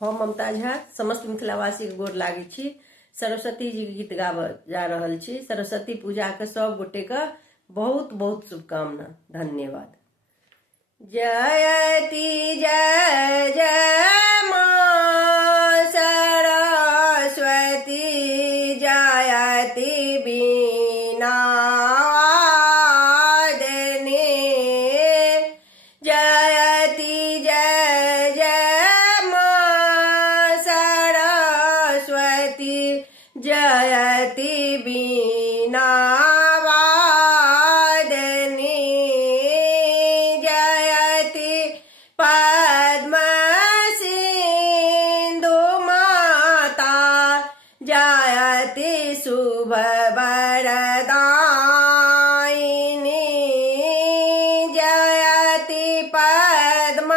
हम ममता झा समस्त मिथिलावासी के गोर लागे छी। सरस्वती जी के गीत गाब जा रहल छी। सरस्वती पूजा के सब गोटे के बहुत बहुत शुभकामना। धन्यवाद। जयति जय जय मां सरस्वती जयति बीना वादिनी। जयति जय जय मां सरस्वती जयति बीना वादिनी। जयति पद्म सिंधु माता जयति शुभ वरदायिनी। जयति पद्म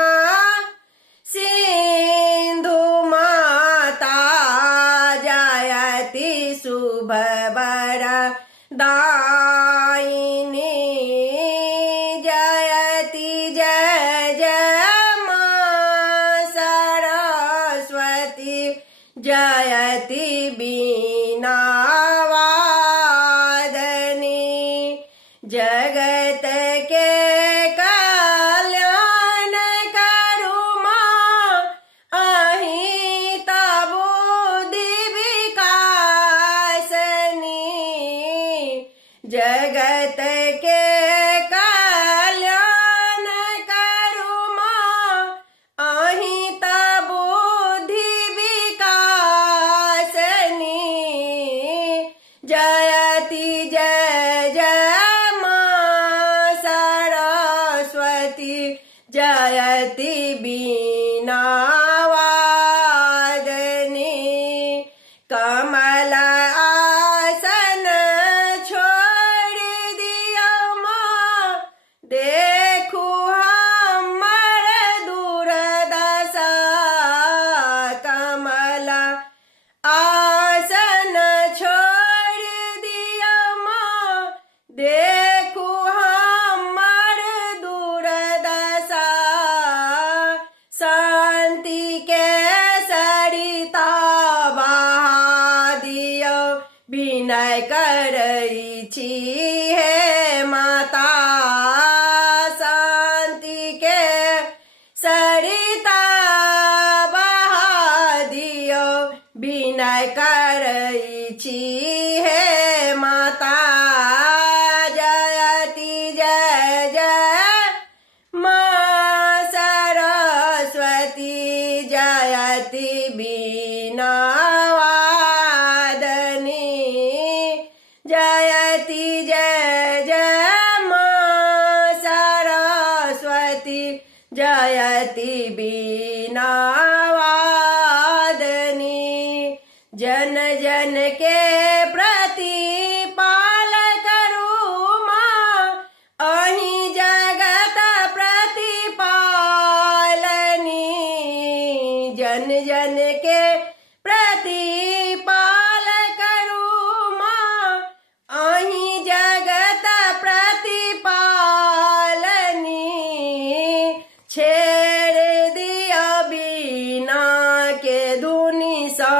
सिंधु माता जयति शुभ वरदायिनी। जयति जय जय मां सरस्वती जयति बीना वादिनी। जगत के कल्याण करु मां अहिं बुद्धि विकासनी। जगत के कल्याण करु मां अहिं बुद्धि विकासनी। जयति जय जय मां सरस्वती जयति बीना वादिनी। कमल आसन छोड़ दिया मां देखू हमर दुर्दशा। कमल आसन छोड़ दिया मां देखू हमर दुर्दशा। शांति के सरिता बहा दियो विनय करई छी हे माता। शांति के सरिता बहा दियो विनय करई छी हे माता। जयति जय जय मां सरस्वती जयति बीना वादिनी। जयति जय जय मां सरस्वती जयति बीना वादिनी। जन जन के प्रतिपाल करु मां अहिं जगत प्रतिपालनी। जन जन के प्रतिपाल करु मां अहिं जगत प्रतिपालनी। छेड़ दिया बीना के धुनि सा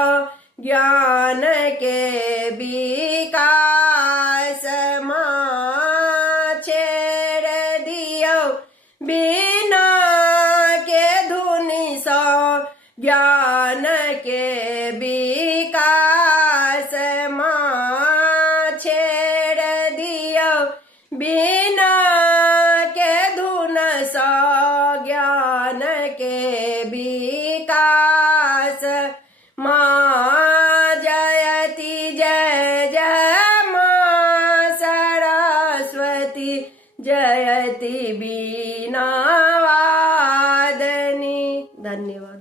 ज्ञान के विकास मां। छेड़ दियो बीना के धुनि सा ज्ञान के विकास मां। छेड़ दियो बीना के धुन सा ज्ञान के विकास मां। जयति जय जय मां सरस्वती जयति बीना वादिनी। धन्यवाद।